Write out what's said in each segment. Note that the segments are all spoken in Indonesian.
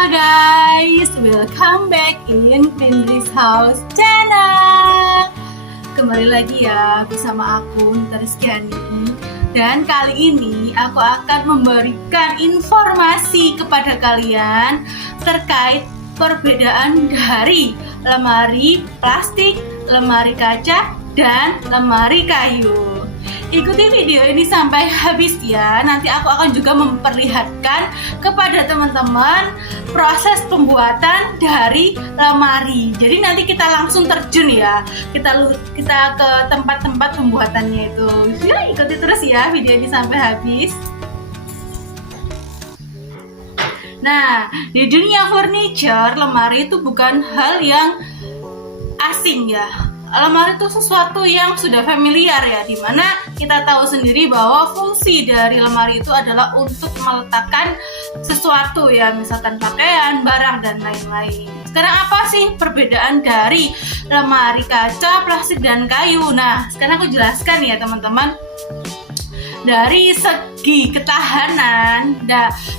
Halo guys, welcome back in Pinterest House Channel. Kembali lagi ya bersama aku Nita Rizkyani. Dan kali ini aku akan memberikan informasi kepada kalian terkait perbedaan dari lemari plastik, lemari kaca, dan lemari kayu. Ikuti video ini sampai habis ya. Nanti aku akan juga memperlihatkan kepada teman-teman proses pembuatan dari lemari. Jadi nanti kita langsung terjun ya. Kita ke tempat-tempat pembuatannya itu. Ya, ikuti terus ya video ini sampai habis. Nah, di dunia furniture, lemari itu bukan hal yang asing ya. Lemari itu sesuatu yang sudah familiar ya, dimana kita tahu sendiri bahwa fungsi dari lemari itu adalah untuk meletakkan sesuatu ya, misalkan pakaian, barang, dan lain-lain. Sekarang apa sih perbedaan dari lemari kaca, plastik, dan kayu? Nah, sekarang aku jelaskan ya teman-teman. Dari segi ketahanan,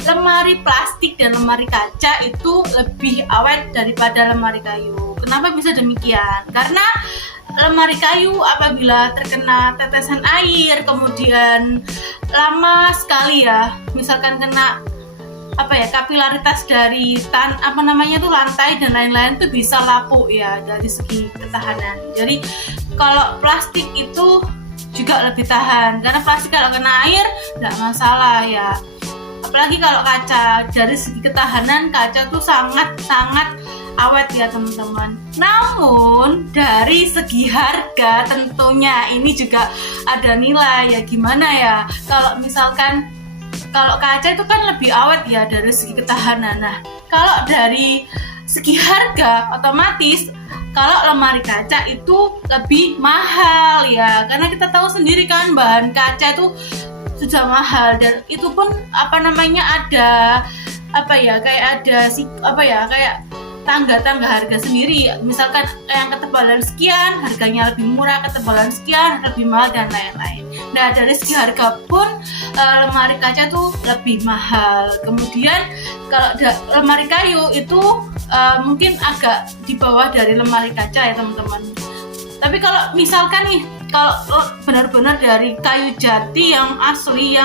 lemari plastik dan lemari kaca itu lebih awet daripada lemari kayu. Kenapa bisa demikian? Karena lemari kayu apabila terkena tetesan air, kemudian lama sekali ya, misalkan kena kapilaritas dari lantai dan lain-lain itu bisa lapuk ya dari segi ketahanan. Jadi kalau plastik itu juga lebih tahan, karena plastik kalau kena air nggak masalah ya. Apalagi kalau kaca, dari segi ketahanan kaca tuh sangat awet ya teman-teman. Namun dari segi harga tentunya ini juga ada nilai ya. Gimana ya, kalau misalkan kalau kaca itu kan lebih awet ya dari segi ketahanan. Nah, kalau dari segi harga otomatis kalau lemari kaca itu lebih mahal ya, karena kita tahu sendiri kan bahan kaca itu sudah mahal, dan itu pun ada kayak tangga-tangga harga sendiri. Misalkan yang ketebalan sekian harganya lebih murah, ketebalan sekian lebih mahal, dan lain-lain. Nah, dari segi harga pun lemari kaca tuh lebih mahal. Kemudian kalau lemari kayu itu mungkin agak di bawah dari lemari kaca ya teman-teman. Tapi kalau misalkan nih, kalau benar-benar dari kayu jati yang asli,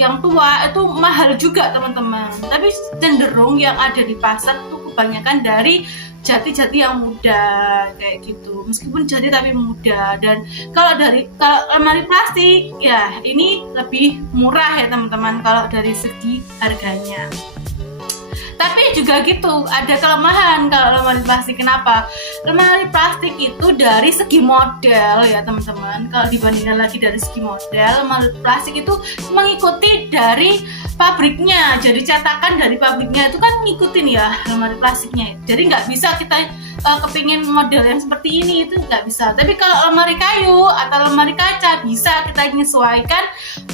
yang tua, itu mahal juga teman-teman. Tapi cenderung yang ada di pasar tuh kebanyakan dari jati-jati yang muda kayak gitu. Meskipun jati tapi muda. Dan kalau lemari plastik ya ini lebih murah ya teman-teman kalau dari segi harganya. Tapi juga gitu, ada kelemahan kalau lemari plastik. Kenapa? Lemari plastik itu dari segi model ya teman-teman. Kalau dibandingkan lagi dari segi model, lemari plastik itu mengikuti dari pabriknya. Jadi cetakan dari pabriknya itu kan ngikutin ya lemari plastiknya. Jadi nggak bisa kita kepingin model yang seperti ini, itu nggak bisa. Tapi kalau lemari kayu atau lemari kaca bisa kita menyesuaikan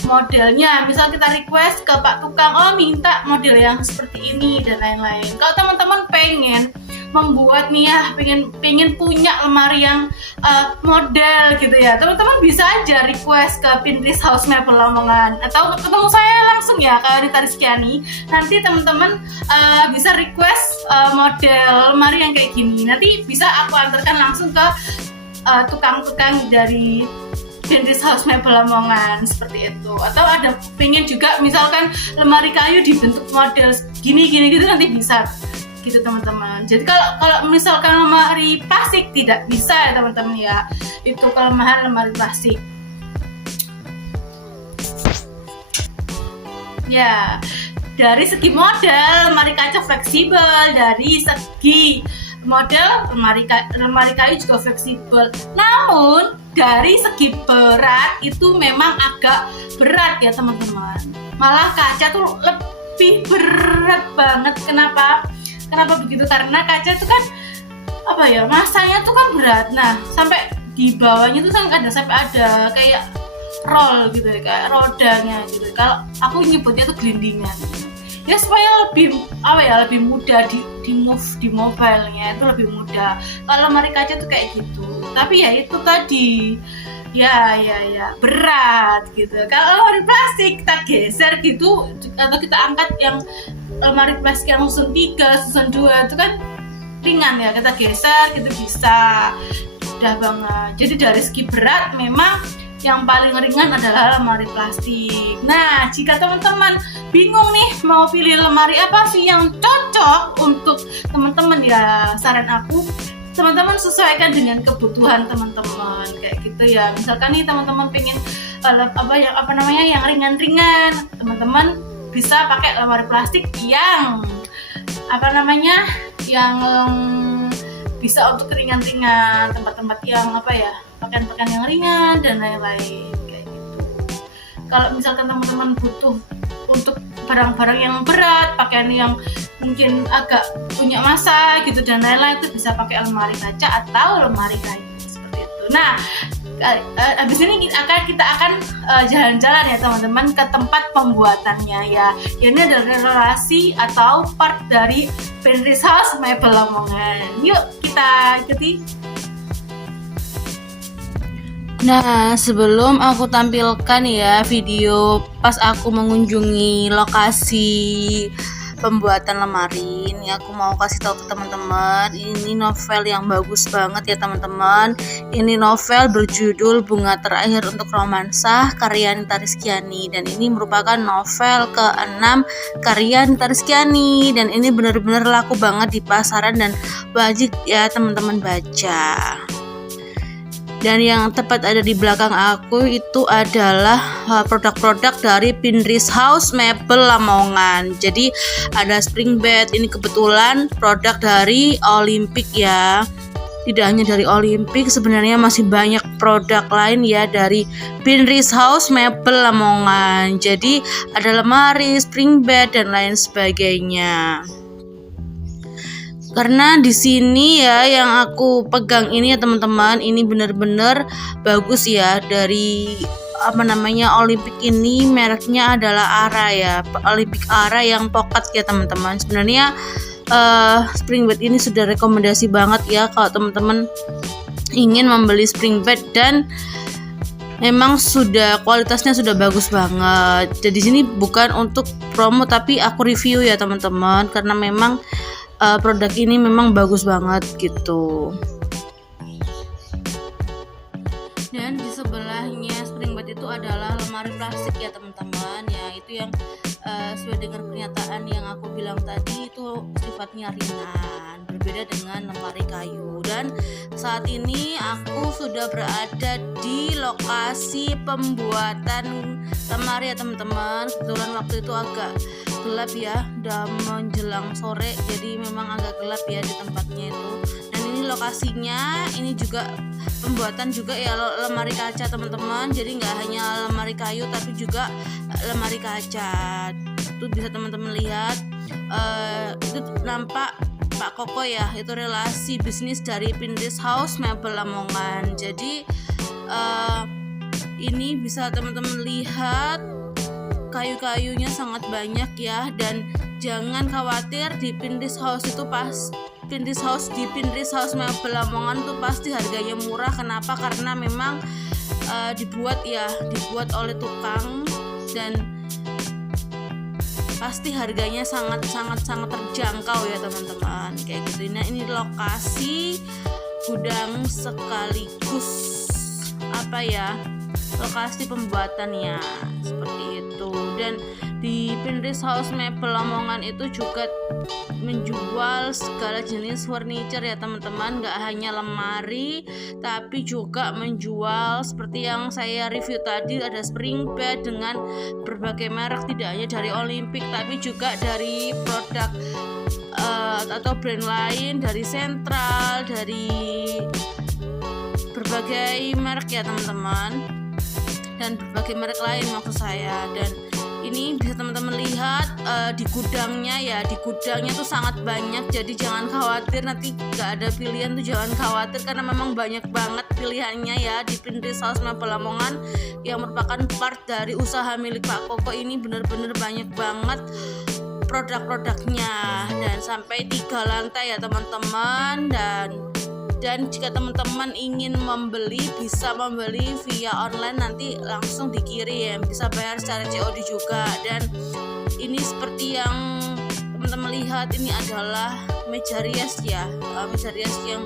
modelnya. Misal kita request ke Pak Tukang, minta model yang seperti ini dan lain-lain. Kalau teman-teman pengen membuat nih ya, pengen punya lemari yang model gitu ya, teman-teman bisa aja request ke Pinterest House Mebel Lamongan, atau ketemu saya langsung ya ke Nita Rizkyani. Nanti teman-teman bisa request model lemari yang kayak gini. Nanti bisa aku antarkan langsung ke tukang-tukang dari Pinterest House Mebel Lamongan seperti itu. Atau ada pengen juga misalkan lemari kayu dibentuk model gini gitu, nanti bisa gitu teman-teman. Jadi kalau misalkan lemari plastik tidak bisa ya teman-teman ya. Itu kelemahan lemari plastik. Ya, dari segi model lemari kaca fleksibel, dari segi model lemari kayu juga fleksibel. Namun dari segi berat itu memang agak berat ya teman-teman. Malah kaca tuh lebih berat banget. Kenapa begitu? Karena kaca itu kan masanya tuh kan berat. Nah, sampai di bawahnya tuh sampai ada kayak roll gitu ya, kayak rodanya gitu. Kalau aku nyebutnya tuh gelindingan. Ya supaya lebih mudah di move di mobile-nya itu lebih mudah. Kalau lemari kaca tuh kayak gitu. Tapi ya itu tadi ya berat gitu. Kalau lemari plastik kita geser gitu atau kita angkat yang lemari plastik yang susun 3, susun 2 itu kan ringan ya, kita geser gitu bisa mudah banget. Jadi dari segi berat memang yang paling ringan adalah lemari plastik. Nah, jika teman-teman bingung nih mau pilih lemari apa sih yang cocok untuk teman-teman, ya saran aku teman-teman sesuaikan dengan kebutuhan teman-teman kayak gitu ya. Misalkan nih teman-teman pengen yang ringan-ringan, teman-teman bisa pakai lemari plastik yang yang bisa untuk ringan-ringan, tempat-tempat yang pakaian-pakaian yang ringan dan lain-lain kayak gitu. Kalau misalkan teman-teman butuh untuk barang-barang yang berat, pakaian yang mungkin agak punya masa gitu dan lain-lain, itu bisa pakai lemari kaca atau lemari kayu seperti itu. Nah, habis ini kita akan jalan-jalan ya teman-teman ke tempat pembuatannya ya. Ini adalah relasi atau part dari Pinterest House Mebel Lamongan. Yuk kita ikuti. Nah, sebelum aku tampilkan ya video pas aku mengunjungi lokasi pembuatan lemari, ini aku mau kasih tahu ke teman-teman, ini novel yang bagus banget ya teman-teman. Ini novel berjudul Bunga Terakhir untuk Romansa karya Nita Rizkyani, dan ini merupakan novel ke-6 karya Nita Rizkyani, dan ini benar-benar laku banget di pasaran dan wajib ya teman-teman baca. Dan yang tepat ada di belakang aku itu adalah produk-produk dari Pinterest House Mebel Lamongan. Jadi ada spring bed, ini kebetulan produk dari Olympic ya. Tidak hanya dari Olympic, sebenarnya masih banyak produk lain ya dari Pinterest House Mebel Lamongan. Jadi ada lemari, spring bed dan lain sebagainya. Karena di sini ya yang aku pegang ini ya teman-teman, ini benar-benar bagus ya, dari Olympic ini mereknya adalah Ara ya, Olympic Ara yang pocket ya teman-teman. Sebenarnya spring bed ini sudah rekomendasi banget ya kalau teman-teman ingin membeli spring bed, dan memang kualitasnya sudah bagus banget. Jadi sini bukan untuk promo tapi aku review ya teman-teman, karena memang produk ini memang bagus banget gitu. Dan di sebelahnya spring bed itu adalah lemari plastik ya teman-teman ya, itu yang sesuai dengan pernyataan yang aku bilang tadi, itu sifatnya ringan, berbeda dengan lemari kayu. Dan saat ini aku sudah berada di lokasi pembuatan lemari ya teman-teman. Kebetulan waktu itu agak gelap ya, udah menjelang sore, jadi memang agak gelap ya di tempatnya itu. Dan ini lokasinya, ini juga pembuatan juga ya lemari kaca teman-teman. Jadi nggak hanya lemari kayu tapi juga lemari kaca. Itu bisa teman-teman lihat, itu nampak Pak Koko ya, itu relasi bisnis dari Pinterest House Mebel Lamongan. Jadi ini bisa teman-teman lihat, kayu-kayunya sangat banyak ya. Dan jangan khawatir, di Pinterest House Mebel Lamongan itu pasti harganya murah. Kenapa? Karena memang dibuat oleh tukang, dan pasti harganya sangat terjangkau ya teman-teman kayak gitu. Nah, ini lokasi gudang sekaligus lokasi pembuatannya seperti itu. Dan di Pinterest House Mebel Lamongan itu juga menjual segala jenis furniture ya teman-teman, gak hanya lemari tapi juga menjual seperti yang saya review tadi, ada spring bed dengan berbagai merek, tidak hanya dari Olympic tapi juga dari produk atau brand lain, dari Central, dari berbagai merek ya teman-teman, dan berbagai merek lain maksud saya. Dan ini bisa teman-teman lihat di gudangnya ya, di gudangnya tuh sangat banyak, jadi jangan khawatir nanti gak ada pilihan tuh, jangan khawatir karena memang banyak banget pilihannya ya di Pinterest House Mebel Lamongan yang merupakan part dari usaha milik Pak Koko. Ini benar-benar banyak banget produk-produknya, dan sampai 3 lantai ya teman-teman. Dan jika teman-teman ingin membeli, bisa membeli via online, nanti langsung dikirim, bisa bayar secara COD juga. Dan ini seperti yang teman-teman lihat, ini adalah meja rias ya, meja rias yang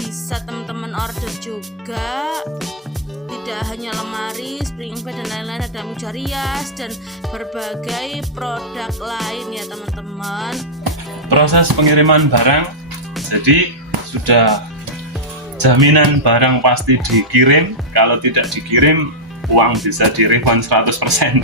bisa teman-teman order juga. Tidak hanya lemari, spring bed dan lain-lain, ada meja rias dan berbagai produk lain ya teman-teman. Proses pengiriman barang, jadi sudah jaminan barang pasti dikirim. Kalau tidak dikirim, uang bisa di-refund 100%.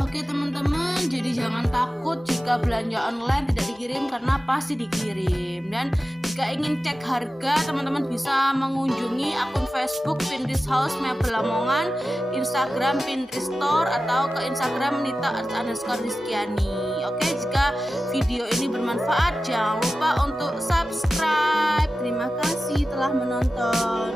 Oke teman-teman, jadi jangan takut jika belanja online tidak dikirim, karena pasti dikirim. Dan jika ingin cek harga, teman-teman bisa mengunjungi akun Facebook Pinterest House Mebel Lamongan, Instagram Pinterest Store, atau ke Instagram Nita_Rizkyani. Oke, jika video ini bermanfaat, jangan lupa untuk subscribe. Terima kasih telah menonton.